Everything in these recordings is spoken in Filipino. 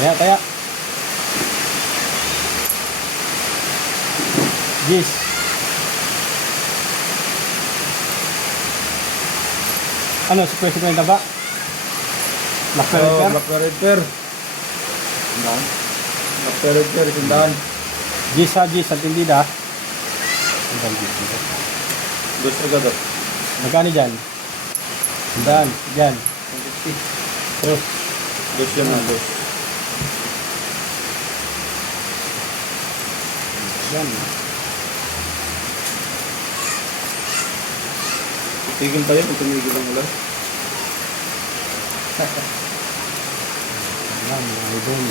Taya. Gis. Ano, supwe yung taba? Black pepper? Black pepper. Sandaan. Black pepper, sandaan. Gis ha, gis. Ang tindida. Gusto agad o. Magkano dyan? Sandaan. Dyan. 150. Terus. Gusto yan na, gusto. Yan. Tigil pa yan kung tumigil ang ulan. Yan, mga idol.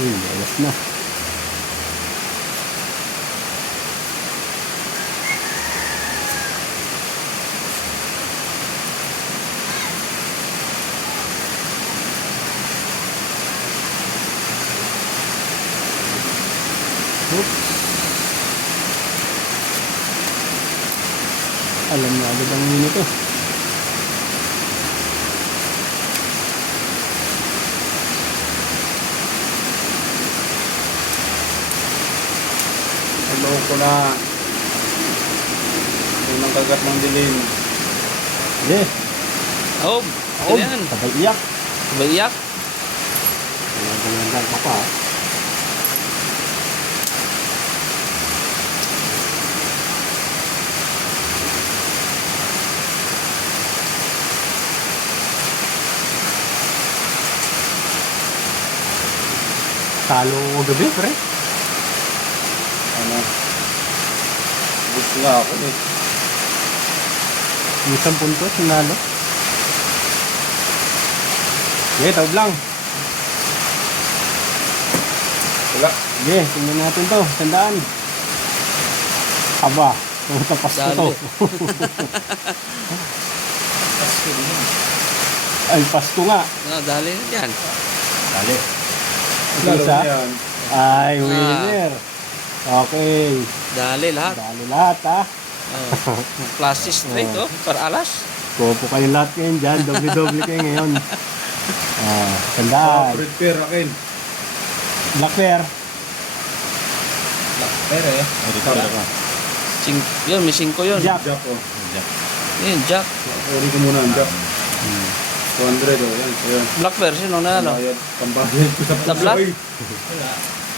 Ayos na. Oops. Alam niya agad ang minute eh. Hello ko na. Unang kagat ng dilim. Yeah. Oh, Oh, yan. sabay iyak. Baiyak. Ganyan ka pa. Talo gabi, pre. Ano? Gusto nga ako eh. Isang punto, sinalo. Okay, tawag lang. Wala. Okay, tingnan natin to. Tandaan. Aba, tapas ko to. Dali. Ay, Pasko nga. Dali na yan. Dali. Lalo Isa. na yan. Ay, winner. Okay. Dali lahat. Dali lahat, ha. Oh. Klase straight, oh. Para alas. Popo kayo lahat ngayon dyan. Doble-doble kayo ngayon. Tandaan. Prepare akin. Black bear. Black pepper eh. Yun, may 5 yun. Jack. Jack oh. Yun, Jack. Uri ko muna ang Jack. 200 oh. Yan. Ayan. Black bear, sino na ano? Pambayad ko sa Tabla? Uy.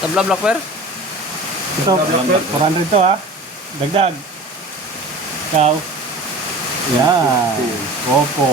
Tabla black bear? Ito, Black bear. 400 to, ha. Dagdag. Ikaw. Yan. Opo.